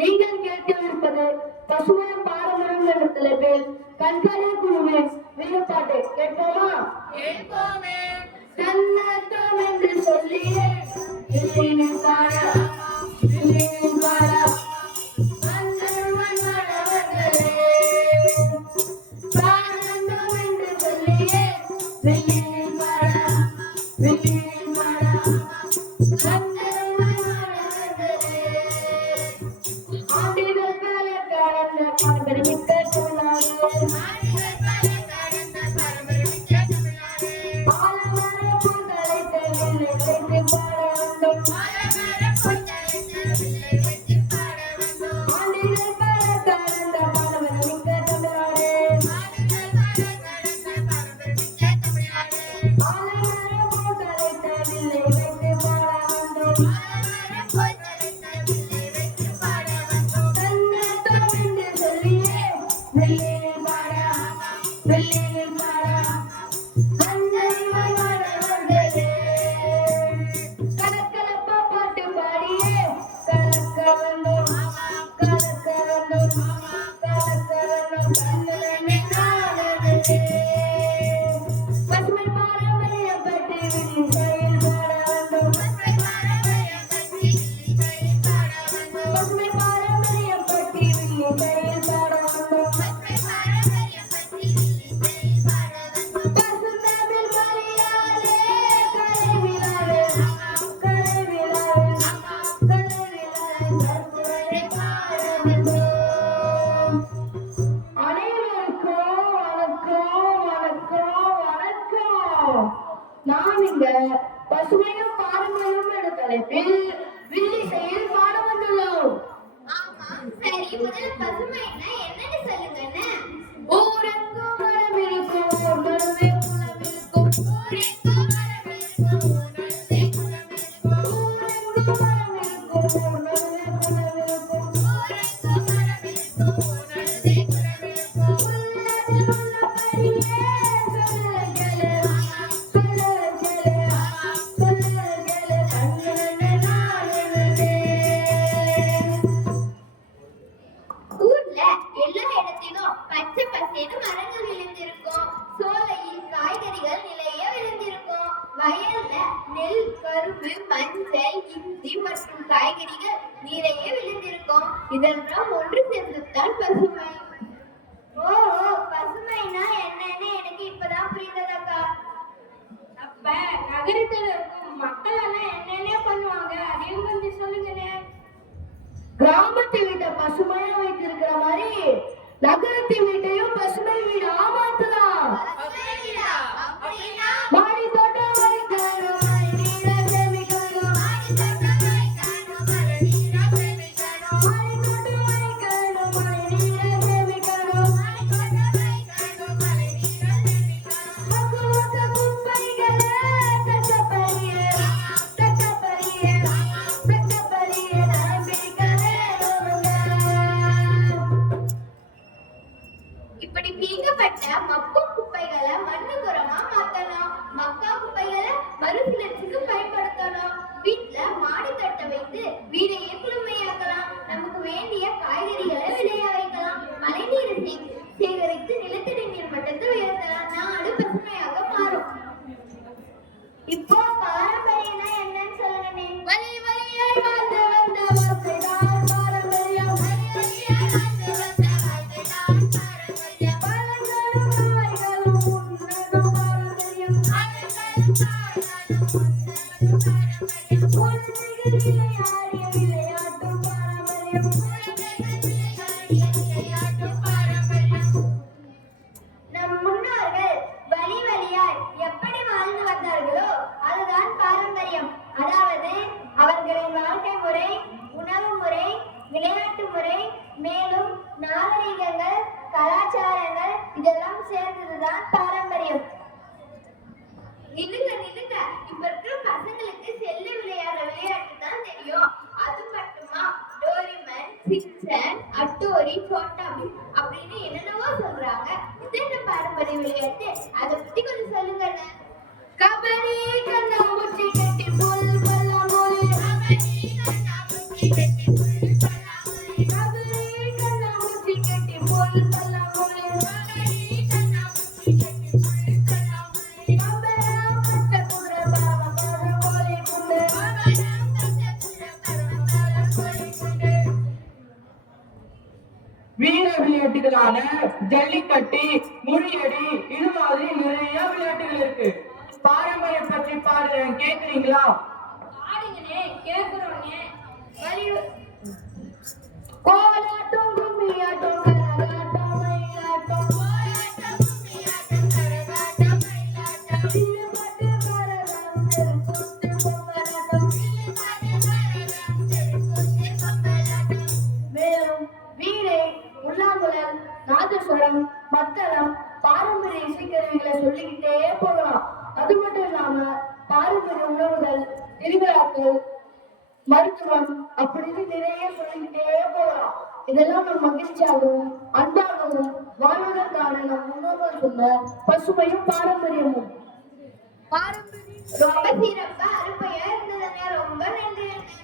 நீங்கள் கேட்டிருப்பது பசுமை பாரம்பரியம் என்ற தலைப்பில் கண்காணி குழுவின் விழுப்பாட்டை கேட்போமா? தன்னத்தம் என்று சொல்லியே நாம் இங்க பசுமையும் பாரம்பரியம் என்ற தலைப்பில் வில்லிசையில் பாட வந்துள்ளோம். சரி, முதல்ல பசுமைன்னா என்னன்னு சொல்லுங்க. ஊரெங்கும் மரம் இருக்கும், நடுவே குளம் இருக்கும். ஊரெங்கும் மரம் இருக்கும், நடுவே குளம் இருக்கும். ஊரெங்கும் மரம் இருக்கும், நடுவே குளம் இருக்கும். ஊரெங்கும் மரம் இருக்கும், நடுவே குளம் இருக்கும். உள்ளதில் உள்ளபடியே நெல், கரும்பு, மஞ்சள், இஞ்சி மற்றும் காய்கறிகள் நிறைய விளைந்திருக்கும். இதெல்லாம் ஒன்று சேர்ந்துதான் பசுமை. பசுமைனா என்னன்னு எனக்கு இப்பதான் புரிந்ததக்கா. அப்ப நகரத்துல இருக்கும் மக்கள் எல்லாம் என்னென்ன பண்ணுவாங்க, அதையும் கொஞ்சம் சொல்லுங்களே. கிராமத்து வீட்டை பசுமையா வைத்திருக்கிற மாதிரி நகரத்து வீட்டையும் பசுமை வீடு ஆமாத்துதான். மாடி தோட்டம் வைக்கணும், மழை நீரை சேமிக்கணும். மாடி தோட்டம் வைக்கணும், மழை நீரை சேமிக்கணும். மக்குமக்க குப்பைகளை தக்கப்பறியே தரம் பிரிக்க வேணுங்க. இப்படி பீக்கப்பட்ட மக்கும் குப்பைகளை மண்ணு உரமா மாத்தணும். மக்கா குப்பைகளை மறுசுழற்சிக்கு பயன்படுத்தணும். வீட்டுல மாடி தட்டை வைத்து வீடையே குளுமையாக்கலாம். நமக்கு வேண்டிய காய்கறிகளை விளைய வைக்கலாம். மழை நீரை சேகரித்து நிலத்தடி நீர் மட்டத்தை உயர்த்தலாம். நாடு பசுமையாக மாறும். இப்போ பாரம்பரியம்னா என்னன்னு சொல்லுங்க. வழி வழியாய் வாழ்ந்து வந்த வாழ்க்கைதான் பாரம்பரியம். பழங்களும் காய்களும் உண்ணணும் பாரம்பரியம். குழந்தைகள் விளையாடிய விளையாட்டும் பாரம்பரியம். நம் முன்னோர்கள் வழி வழியாய் எப்படி வாழ்ந்து வந்தார்களோ அதுதான் பாரம்பரியம். அதாவது அவர்களின் வாழ்க்கை முறை, உணவு முறை, விளையாட்டு முறை, மேலும் நாகரிகங்கள், கலாச்சாரங்கள் இதெல்லாம் சேர்ந்ததுதான் பாரம்பரியம். நில்லுங்க. இப்ப இருக்கிற பசங்களுக்கு செல்ல விளையாடுற விளையாட்டு தான் தெரியும். அது மட்டுமா? டோரிமன், சிக்சன், அட்டோரி, சோட்டா பீம் அப்படின்னு என்னென்னவோ சொல்றாங்க. இது என்ன பாரம்பரிய விளையாட்டு? அதை பத்தி கொஞ்சம் சொல்லுங்க. கபடி, கண்ணாமூச்சி, கட்டி புல், பல்லாங்குழி. கபடி, கண்ணாமூச்சி, கட்டி புல், பல்லாங்குழி. விளையாட்டுகளான ஜல்லிக்கட்டு, முறியடி, இது மாதிரி நிறைய விளையாட்டுகள் இருக்கு. பாரம்பரியம் பற்றி பாடுறேன், கேக்குறீங்களா? ஆடுங்கண்ணே, கேக்குறோண்ணே. வழி கோலாட்டம் கும்மியாட்டம் கரகாட்டம் மயிலாட்டம் கோலாட்டம், கும்மியாட்டம், கரகாட்டம், மயிலாட்டம், சிலுபட்டு பரதம் தெருக்கூத்து பொம்மலாட்டம் வில்லுப்பாட்டு, பரதம், தெருக்கூத்து, பொம்மலாட்டம், மேலும் வீணை, முல்லாங்குழல், நாதஸ்வரம், மத்தளம், பாரம்பரிய இசைக்கருவிகளை சொல்லிக்கிட்டே போகலாம். அது மட்டும் இல்லாம பாரம்பரிய உணவுகள், திருவிழாக்கள், மருத்துவம் அப்படின்னு நிறைய சொல்லிக்கிட்டே போகலாம். இதெல்லாம் நம் மகிழ்ச்சியாகவும் அன்பாகவும் வாழ்வதற்கான நம் முன்னோர்கள் சொன்ன பசுமையும் பாரம்பரியமும். ரொம்ப சிறப்பா அருமையா இருந்ததுண்ணே. ரொம்ப நன்றி அண்ணே.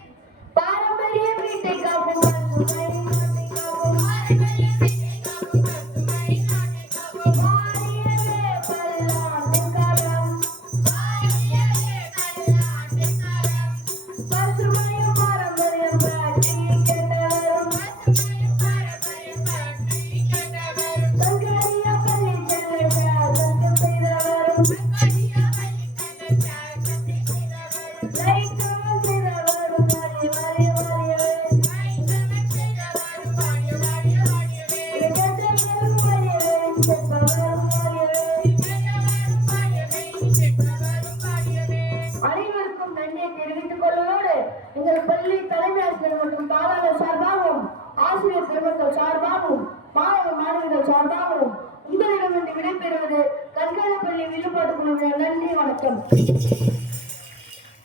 பாரம்பரியம் வீட்டை காக்கும் பசுமை, நாட்டை காக்கும் பாரம்பரிய வீட்டை காக்கும் பசுமை, நாட்டை காக்கும் வாரியவே பல்லாண்டு காலம். வாரியவே பல்லாண்டு காலம். பசுமையும் பாரம்பரியம் காட்டி கேட்டவரும் பசுமையும் பாரம்பரியம் காட்டி கேட்டவரும், கல்கரியா பள்ளி செல்ல சங்கம் செய்தவரும் கடியா வள்ளிக்கண்ணன் சாகத்தை செய்தவரும், லைட்டமும் செய்தவரும் வாரி வாரி வாரியவே வைணவம் செய்தவரும், வாடிய வாடிய வாடியவே, கேட்டவரும் வாரியவே கேட்பவரும் வாரியவே. கேட்டவரும் வாடியவே, கேட்டவரும் வாடியவே. அனைவருக்கும் நன்றியை தெரிவித்துக் கொள்வதோடு எங்கள் பள்ளி தலைமை ஆசிரியர் மற்றும் காவலர் சார்பாகவும் ஆசிரியர் பெருமக்கள் சார்பாகவும் மாணவ மாணவிகள் சார்பாகவும் உங்களிடமிருந்து விடைபெறுவது கண்காணிப்பள்ளி வில்லுப்பாட்டு குழுவினர். நன்றி, வணக்கம்.